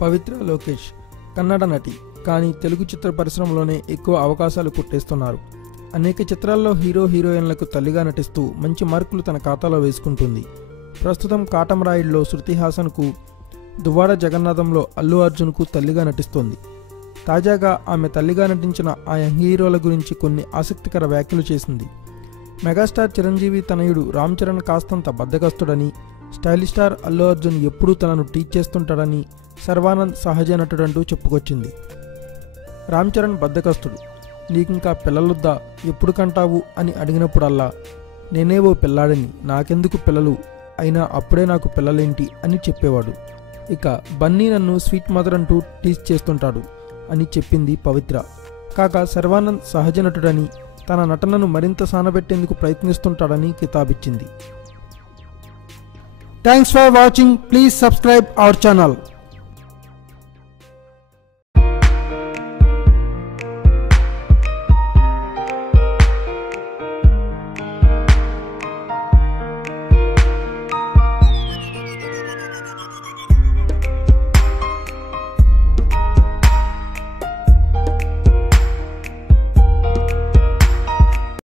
పవిత్ర లోకేష్ కన్నడ నటి, కానీ తెలుగు చిత్ర పరిశ్రమలోనే ఎక్కువ అవకాశాలు కొట్టేస్తున్నారు. అనేక చిత్రాల్లో హీరో హీరోయిన్లకు తల్లిగా నటిస్తూ మంచి మార్కులు తన ఖాతాలో వేసుకుంటుంది. ప్రస్తుతం కాటమరాయుడులో శృతి హాసన్కు, దువ్వాడ జగన్నాథంలో అల్లు అర్జున్కు తల్లిగా నటిస్తోంది. తాజాగా ఆమె తల్లిగా నటించిన ఆ యంగ్ హీరోల గురించి కొన్ని ఆసక్తికర వ్యాఖ్యలు చేసింది. మెగాస్టార్ చిరంజీవి తనయుడు రామ్ చరణ్ కాస్తంత బద్దకస్తుడని, స్టైలిష్ స్టార్ అల్లు అర్జున్ ఎప్పుడూ తనను టీచ్ చేస్తుంటాడని శర్వానంద్ సహజ నటుడంటూ చెప్పుకొచ్చింది. రామ్ చరణ్ బద్దకస్తుడు, నీకింకా పిల్లలొద్దా, ఎప్పుడు కంటావు అని అడిగినప్పుడల్లా నేనేవో పిల్లాడని, నాకెందుకు పిల్లలు, అయినా అప్పుడే నాకు పిల్లలేంటి అని చెప్పేవాడు. ఇక బన్నీ నన్ను స్వీట్ మదర్ అంటూ టీచ్ చేస్తుంటాడు అని చెప్పింది పవిత్ర. కాగా శర్వానంద్ సహజ నటుడని, తన నటనను మరింత సానబెట్టేందుకు ప్రయత్నిస్తుంటాడని కితాబిచ్చింది. Thanks for watching. Please subscribe our channel.